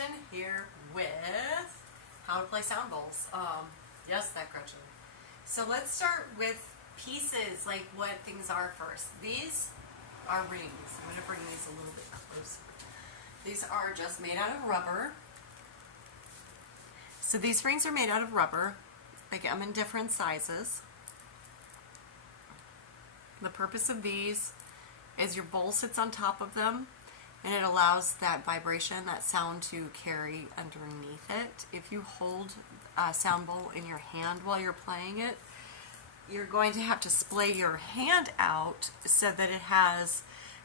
Gretchen here with how to play sound bowls. Yes, that Gretchen. So let's start with pieces, like what things are first. These are rings. I'm going to bring these a little bit closer. These are just made out of rubber. So these rings are made out of rubber. They come in different sizes. The purpose of these is your bowl sits on top of them, and it allows that vibration, that sound to carry underneath it. If you hold a sound bowl in your hand while you're playing it, you're going to have to splay your hand out so that it has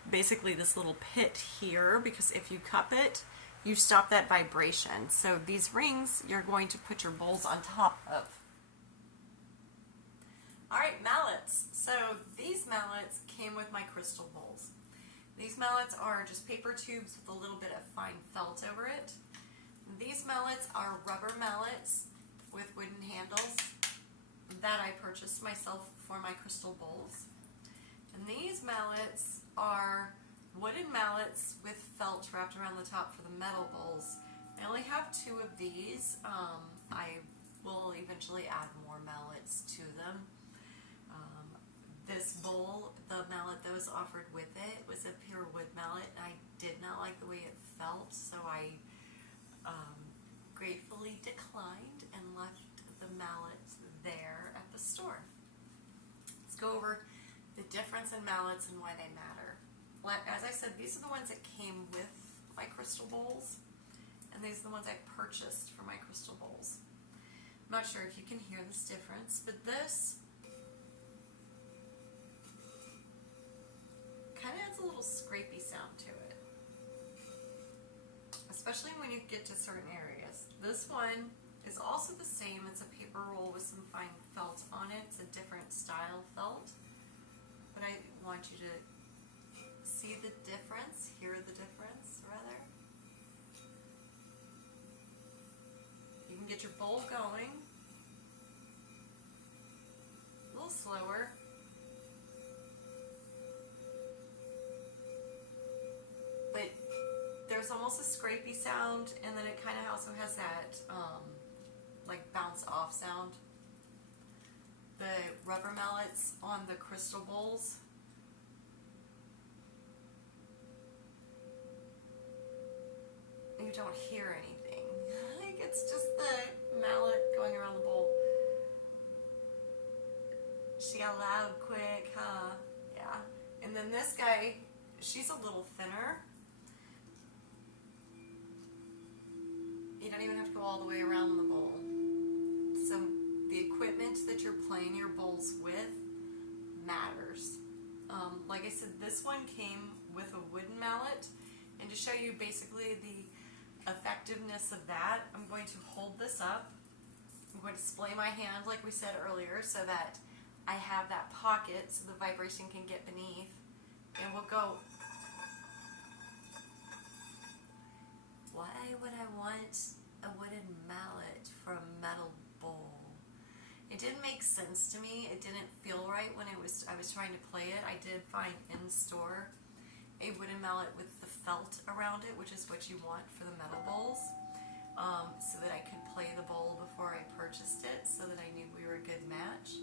basically this little pit here, because if you cup it, you stop that vibration. So these rings, you're going to put your bowls on top of. Alright, mallets. So these mallets came with my crystal bowls. These mallets are just paper tubes with a little bit of fine felt over it. These mallets are rubber mallets with wooden handles that I purchased myself for my crystal bowls. And these mallets are wooden mallets with felt wrapped around the top for the metal bowls. I only have 2 of these. I will eventually add more mallets to them. This bowl, the mallet that was offered with it was a pure wood mallet. I did not like the way it felt, so I gratefully declined and left the mallet there at the store. Let's go over the difference in mallets and why they matter. As I said, these are the ones that came with my crystal bowls, and these are the ones I purchased for my crystal bowls. I'm not sure if you can hear this difference, but this kind of adds a little scrapey sound to it, especially when you get to certain areas. This one is also the same. It's a paper roll with some fine felt on it. It's a different style felt, but I want you to see the difference, hear the difference rather. You can get your bowl going a little slower. But there's almost a scrapey sound, and then it kind of also has that like bounce off sound. The rubber mallets on the crystal bowls, you don't hear anything. Like, it's just the mallet going around the bowl. She got loud quick, huh? Yeah. And then this guy, she's a little thinner. You don't even have to go all the way around the bowl. So the equipment that you're playing your bowls with matters. Like I said, this one came with a wooden mallet, and to show you basically the effectiveness of that, I'm going to hold this up. I'm going to splay my hand like we said earlier so that I have that pocket so the vibration can get beneath, and we'll go. Why would I want a wooden mallet for a metal bowl? It didn't make sense to me. It didn't feel right when I was trying to play it. I did find in store a wooden mallet with the felt around it, which is what you want for the metal bowls, so that I could play the bowl before I purchased it, so that I knew we were a good match.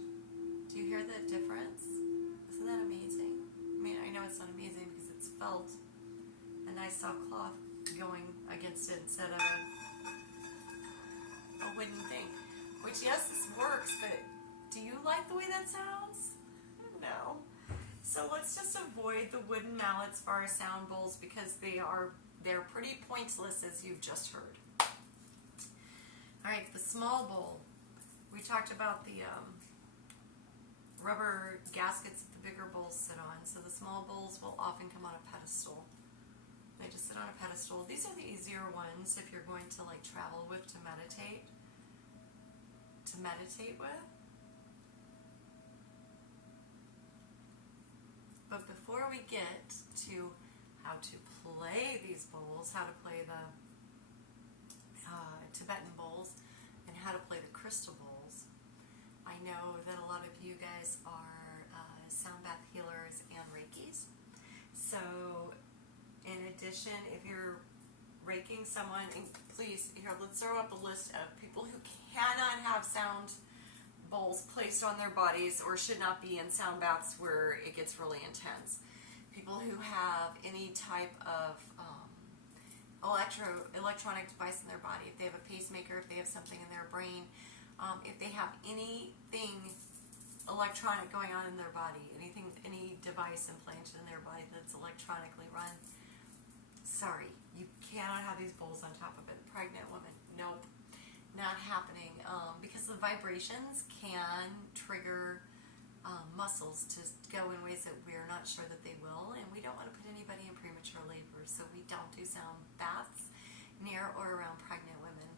Do you hear the difference? Isn't that amazing? I mean, I know it's not amazing because it's felt, a nice soft cloth going against it instead of a wooden thing. Which, yes, this works, but do you like the way that sounds? No. So let's just avoid the wooden mallets for our sound bowls, because they're pretty pointless, as you've just heard. Alright, the small bowl. We talked about the rubber gaskets that the bigger bowls sit on. So the small bowls will often come on a pedestal. They just sit on a pedestal. These are the easier ones if you're going to like travel with to meditate with. But before we get to how to play these bowls, how to play the Tibetan bowls, and how to play the crystal bowls, I know that a lot of you guys are sound bath healers and Reikis. So in addition, if you're raking someone, and please, here, let's throw up a list of people who cannot have sound bowls placed on their bodies or should not be in sound baths where it gets really intense. People who have any type of electronic device in their body, if they have a pacemaker, if they have something in their brain, if they have anything electronic going on in their body, any device implanted in their body that's electronically run, sorry, you cannot have these bowls on top of it. Pregnant women, nope, not happening, because the vibrations can trigger muscles to go in ways that we're not sure that they will, and we don't want to put anybody in premature labor, so we don't do sound baths near or around pregnant women.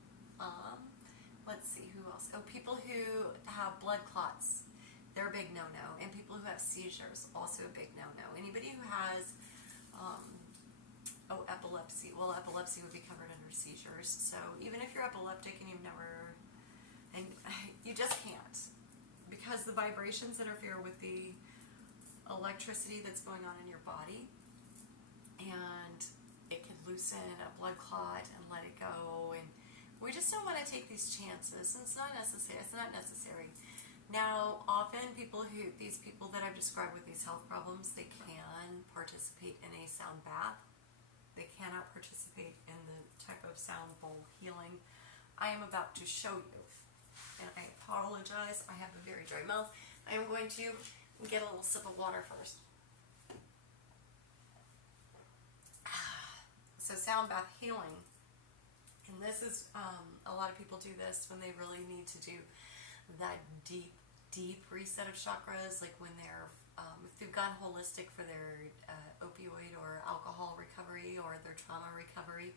Let's see, who else? Oh, people who have blood clots, they're a big no-no, and people who have seizures, also a big no-no. Anybody who has epilepsy. Well, epilepsy would be covered under seizures. So even if you're epileptic and you've never, and you just can't, because the vibrations interfere with the electricity that's going on in your body, and it can loosen a blood clot and let it go. And we just don't want to take these chances. And it's not necessary. It's not necessary. Now, often these people that I've described with these health problems, they can participate in a sound bath. They cannot participate in the type of sound bowl healing I am about to show you. And I apologize, I have a very dry mouth. I am going to get a little sip of water first. So sound bath healing. And this is, a lot of people do this when they really need to do that deep reset of chakras, like when they're if they've gone holistic for their opioid or alcohol recovery or their trauma recovery,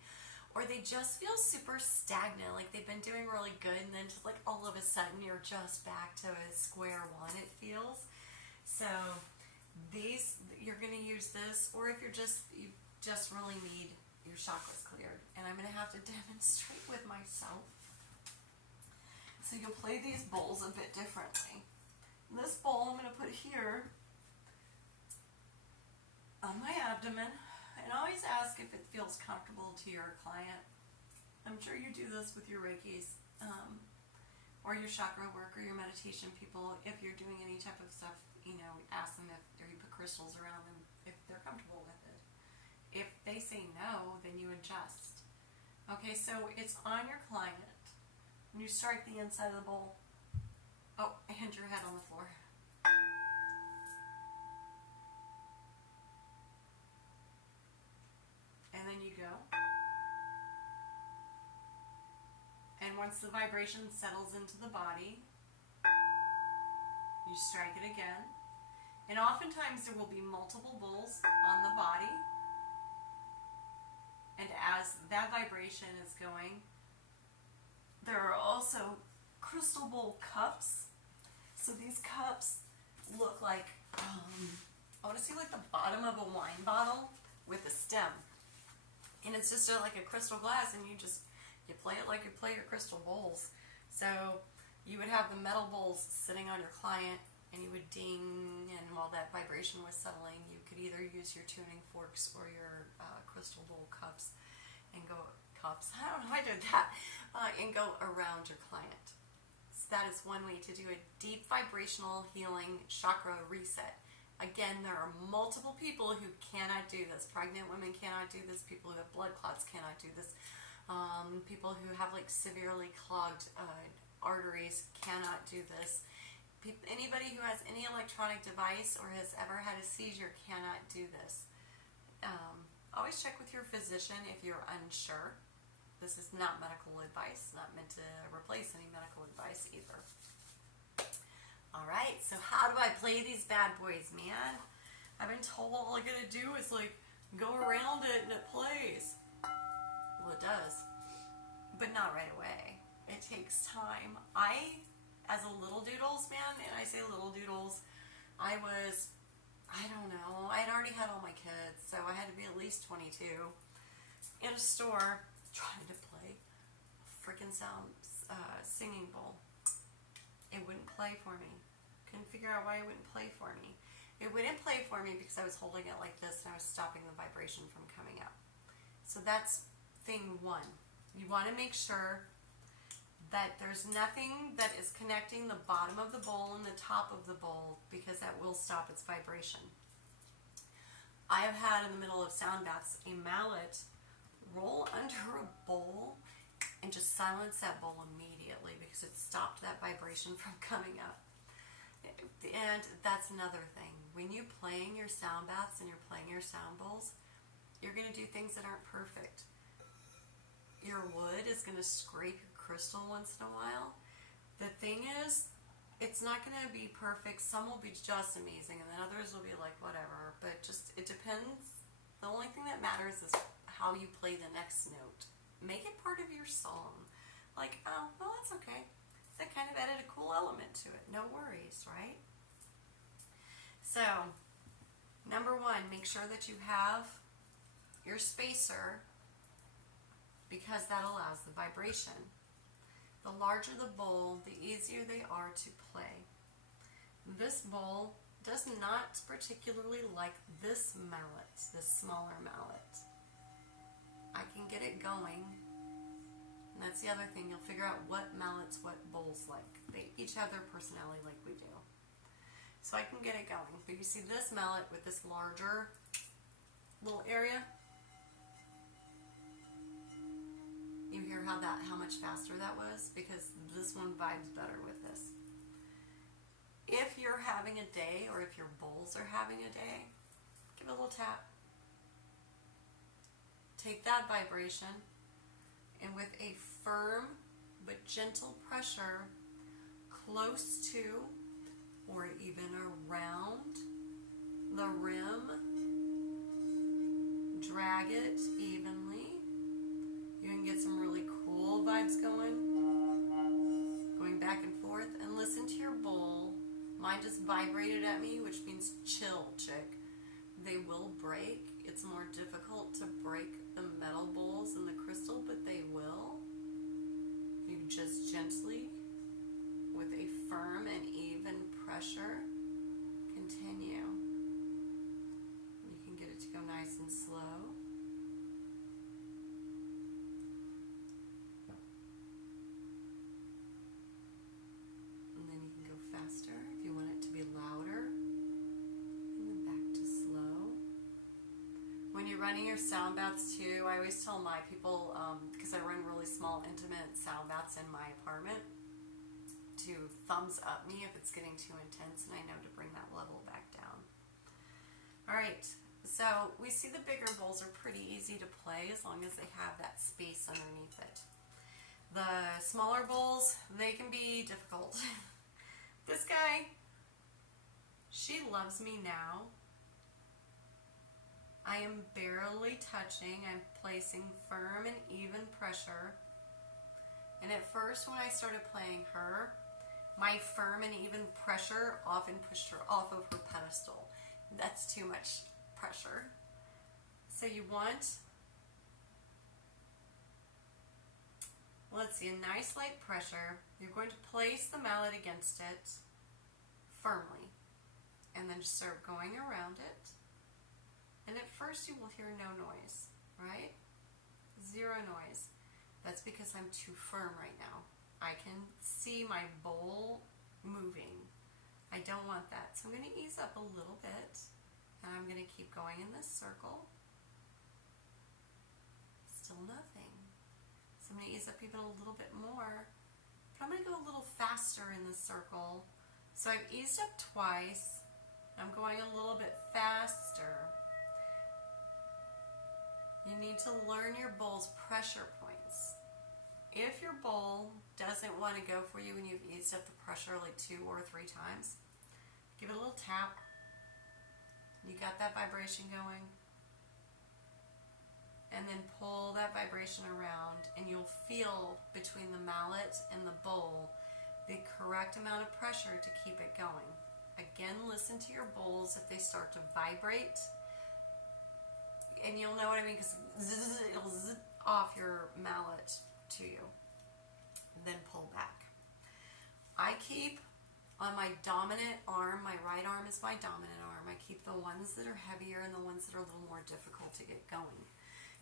or they just feel super stagnant, like they've been doing really good, and then just like all of a sudden you're just back to square one, it feels. So you're going to use this, or if you just really need your chakras cleared, and I'm going to have to demonstrate with myself. So you'll play these bowls a bit differently. This bowl I'm going to put here on my abdomen, and always ask if it feels comfortable to your client. I'm sure you do this with your Reikis, or your chakra work, or your meditation people. If you're doing any type of stuff, ask them or you put crystals around them if they're comfortable with it. If they say no, then you adjust. Okay, so it's on your client. When you start the inside of the bowl, and your head on the floor. And then you go. And once the vibration settles into the body, you strike it again. And oftentimes there will be multiple bowls on the body. And as that vibration is going, there are also crystal bowl cups. So these cups look like, I want to see like the bottom of a wine bottle with a stem. And it's just like a crystal glass, and you play it like you play your crystal bowls. So you would have the metal bowls sitting on your client, and you would ding, and while that vibration was settling, you could either use your tuning forks or your crystal bowl cups, and go, I don't know how I did that, and go around your client. So that is one way to do a deep vibrational healing chakra reset. Again, there are multiple people who cannot do this. Pregnant women cannot do this. People who have blood clots cannot do this. People who have like severely clogged arteries cannot do this. Anybody who has any electronic device or has ever had a seizure cannot do this. Always check with your physician if you're unsure. This is not medical advice, not meant to replace any medical advice either. Alright, so how do I play these bad boys, man? I've been told all I gotta do is like go around it and it plays. Well, it does, but not right away. It takes time. As a little doodles, man, and I say little doodles, I don't know, I'd already had all my kids, so I had to be at least 22 in a store trying to play a freaking singing bowl. It wouldn't play for me. Couldn't figure out why it wouldn't play for me. It wouldn't play for me because I was holding it like this and I was stopping the vibration from coming up. So that's thing one. You want to make sure that there's nothing that is connecting the bottom of the bowl and the top of the bowl, because that will stop its vibration. I have had in the middle of sound baths a mallet roll under a bowl and just silence that bowl immediately because it stopped that vibration from coming up. And that's another thing. When you're playing your sound baths and you're playing your sound bowls, you're going to do things that aren't perfect. Your wood is going to scrape your crystal once in a while. The thing is, it's not going to be perfect. Some will be just amazing, and then others will be like whatever. But just, it depends. The only thing that matters is how you play the next note. Make it part of your song. Like, oh, well, that's okay. That kind of added a cool element to it. No worries, right? So, number one, make sure that you have your spacer, because that allows the vibration. The larger the bowl, the easier they are to play. This bowl does not particularly like this mallet, this smaller mallet. I can get it going, and that's the other thing. You'll figure out what mallets, what bowls like. They each have their personality like we do. So I can get it going. But you see this mallet with this larger little area? You hear how much faster that was? Because this one vibes better with this. If you're having a day, or if your bowls are having a day, give it a little tap. Take that vibration, and with a firm but gentle pressure close to or even around the rim, drag it evenly. You can get some really cool vibes going back and forth, and listen to your bowl. Mine just vibrated at me, which means chill, chick. They will break. It's more difficult to break the metal bowls and the crystal, but they will. You just gently, with a firm and even pressure, continue. You can get it to go nice and slow. And then you can go faster if you want it to be louder. And then back to slow. When you're running your sound baths too, I always tell my people, because I run really small, intimate sound baths in my apartment, to thumbs up me if it's getting too intense, and I know to bring that level back down. Alright, so we see the bigger bowls are pretty easy to play as long as they have that space underneath it. The smaller bowls, they can be difficult. This guy, she loves me now. I am barely touching. I'm placing firm and even pressure. And at first, when I started playing her, my firm and even pressure often pushed her off of her pedestal. That's too much pressure. So you want, let's see, a nice light pressure. You're going to place the mallet against it firmly, and then just start going around it. And at first you will hear no noise, right? Zero noise. That's because I'm too firm right now. I can see my bowl moving. I don't want that. So I'm going to ease up a little bit, and I'm going to keep going in this circle. Still nothing. So I'm going to ease up even a little bit more, but I'm going to go a little faster in this circle. So I've eased up twice. I'm going a little bit faster. You need to learn your bowl's pressure points. If your bowl doesn't want to go for you and you've eased up the pressure like 2 or 3 times, give it a little tap. You got that vibration going. And then pull that vibration around, and you'll feel between the mallet and the bowl the correct amount of pressure to keep it going. Again, listen to your bowls if they start to vibrate. And you'll know what I mean, because it'll zip off your mallet to you. And then pull back. I keep on my dominant arm, my right arm is my dominant arm. I keep the ones that are heavier and the ones that are a little more difficult to get going.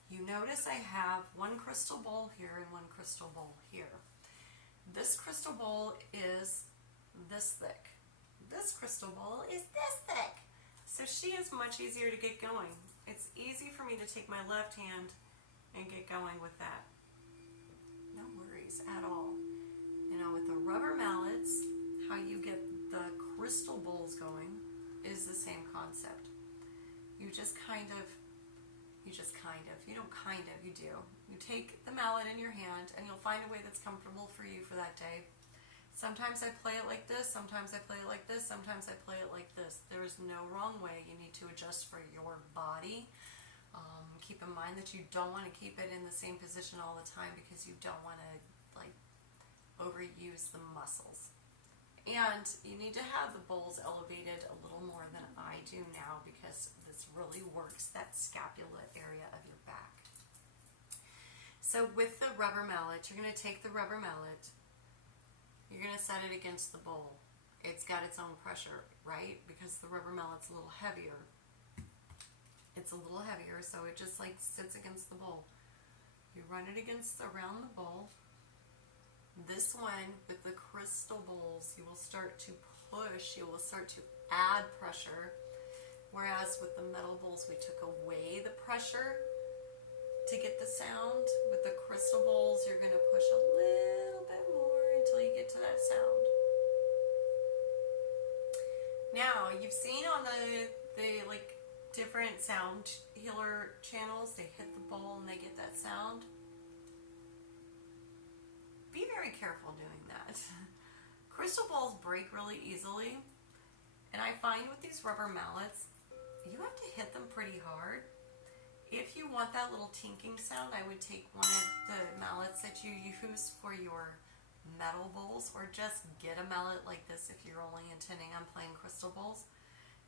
You notice I have one crystal bowl here and one crystal bowl here. This crystal bowl is this thick. This crystal bowl is this thick. So she is much easier to get going. It's easy for me to take my left hand and get going with that. No worries at all. You know, with the rubber mallets, how you get the crystal bowls going is the same concept. You do. You take the mallet in your hand and you'll find a way that's comfortable for you for that day. Sometimes I play it like this, sometimes I play it like this, sometimes I play it like this. There is no wrong way. You need to adjust for your body. Keep in mind that you don't want to keep it in the same position all the time because you don't want to overuse the muscles. And you need to have the bowls elevated a little more than I do now because this really works that scapula area of your back. So with the rubber mallet, you're going to take the rubber mallet, you're going to set it against the bowl. It's got its own pressure, right? Because the rubber mallet's a little heavier. It's a little heavier, so it just like sits against the bowl. You run it around the bowl. This one, with the crystal bowls, you will start to push, you will start to add pressure. Whereas with the metal bowls, we took away the pressure to get the sound. With the crystal bowls, you're going to push a little bit more until you get to that sound. Now, you've seen on the different sound healer channels, they hit the bowl and they get that sound. Be very careful doing that. Crystal bowls break really easily, and I find with these rubber mallets, you have to hit them pretty hard. If you want that little tinking sound, I would take one of the mallets that you use for your metal bowls, or just get a mallet like this if you're only intending on playing crystal bowls,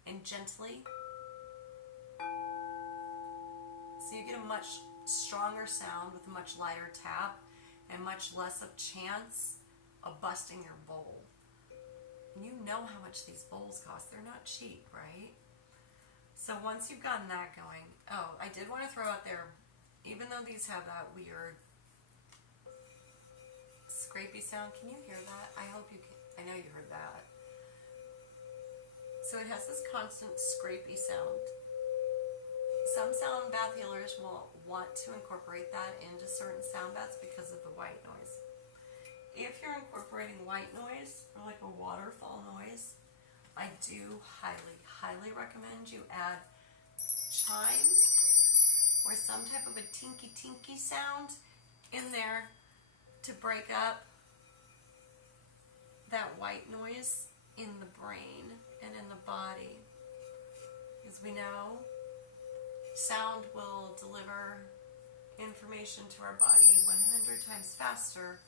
and gently, so you get a much stronger sound with a much lighter tap and much less of chance of busting your bowl. And you know how much these bowls cost. They're not cheap, right? So once you've gotten that going, oh, I did want to throw out there, even though these have that weird scrapey sound, can you hear that? I hope you can. I know you heard that. So it has this constant scrapey sound. Some sound bath healers will want to incorporate that into certain sound baths because of the white noise. If you're incorporating white noise or like a waterfall noise, I do highly recommend you add chimes or some type of a tinky sound in there to break up that white noise in the brain and in the body. As we know, sound will deliver information to our body 100 times faster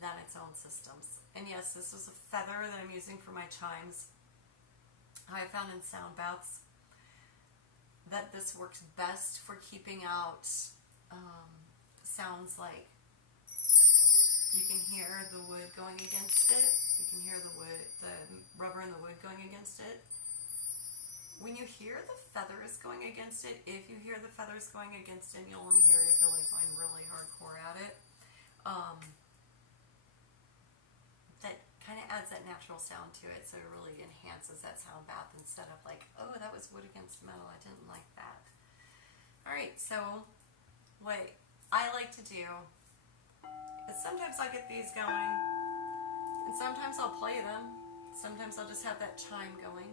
than its own systems. And yes, this was a feather that I'm using for my chimes. I found in sound baths that this works best for keeping out sounds like you can hear the wood going against it. You can hear the rubber and the wood going against it. When you hear the feathers going against it, if you hear the feathers going against it, and you'll only hear it if you're like going really hardcore at it, that kind of adds that natural sound to it, so it really enhances that sound bath instead of like, oh, that was wood against metal, I didn't like that. Alright, so what I like to do is sometimes I'll get these going, and sometimes I'll play them, sometimes I'll just have that chime going.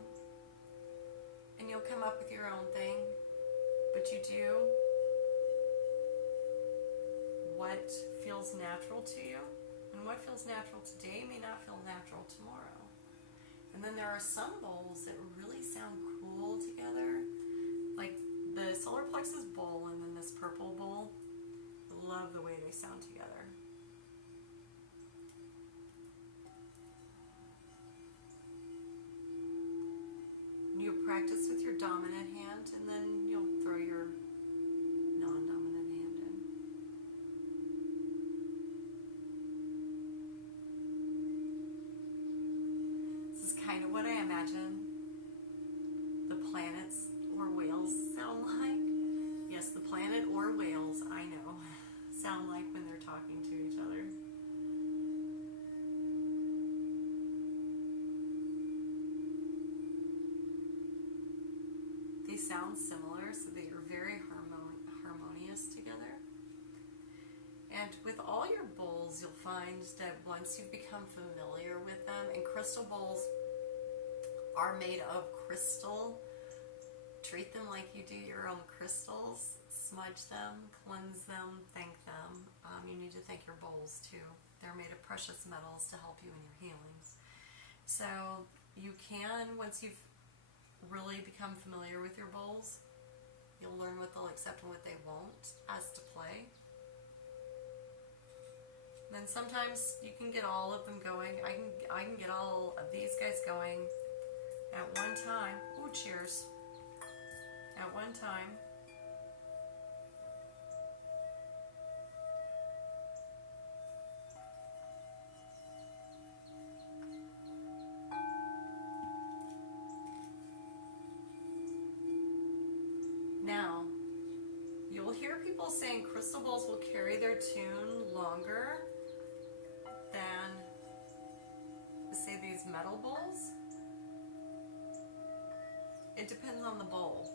And you'll come up with your own thing, but you do what feels natural to you, and what feels natural today may not feel natural tomorrow. And then there are some bowls that really sound cool together, like the solar plexus bowl and then this purple bowl. I love the way they sound together. You'll practice with your dominant hand, and then you'll throw your non-dominant hand in. This is kind of what I imagine the planets or whales sound like. Yes, the planet or whale sound similar so that you're very harmonious together. And with all your bowls, you'll find that once you've become familiar with them, and crystal bowls are made of crystal, treat them like you do your own crystals, smudge them, cleanse them, thank them. You need to thank your bowls too. They're made of precious metals to help you in your healings. So you can, once you've really become familiar with your bowls, you'll learn what they'll accept and what they won't as to play. And then sometimes you can get all of them going. I can get all of these guys going at one time. Ooh, cheers. At one time. Now, you'll hear people saying crystal bowls will carry their tune longer than, say, these metal bowls. It depends on the bowl.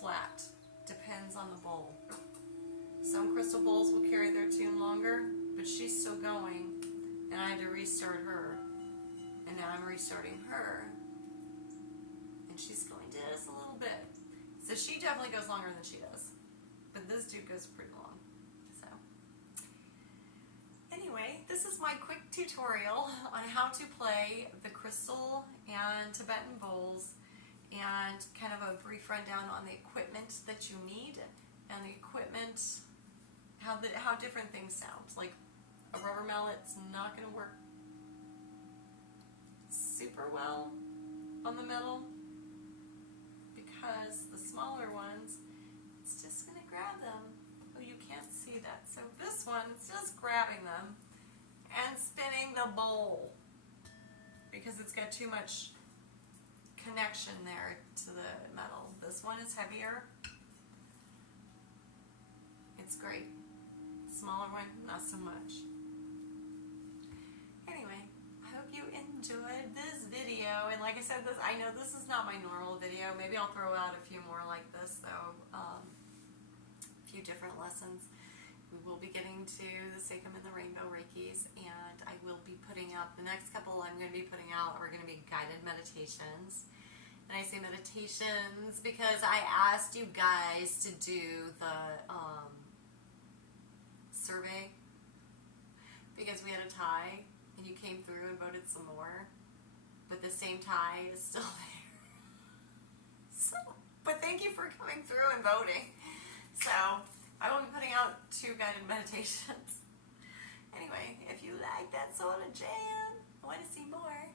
Flat. Depends on the bowl. Some crystal bowls will carry their tune longer, but she's still going, and I had to restart her. And now I'm restarting her, and she's going just a little bit. So she definitely goes longer than she does, but this dude goes pretty long. So anyway, this is my quick tutorial on how to play the crystal and Tibetan bowls, and kind of a brief rundown on the equipment that you need, and the equipment, how different things sound. Like a rubber mallet's not going to work super well on the metal, because the smaller ones, it's just going to grab them. Oh, you can't see that. So this one, it's just grabbing them and spinning the bowl, because it's got too much connection there to the metal. This one is heavier. It's great. Smaller one, not so much. Anyway, I hope you enjoyed this video. And like I said, I know this is not my normal video. Maybe I'll throw out a few more like this though. A few different lessons. We will be getting to the Sacrum and the Rainbow Reikis, and I will be putting out, the next couple I'm going to be putting out are going to be guided meditations. And I say meditations because I asked you guys to do the survey, because we had a tie and you came through and voted some more, but the same tie is still there. So, but thank you for coming through and voting. So I will be putting out 2 guided meditations. Anyway, if you like that sort of jam, want to see more,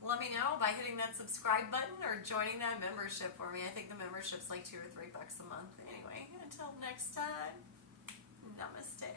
let me know by hitting that subscribe button or joining that membership for me. I think the membership's like $2 or $3 a month. Anyway, until next time, namaste.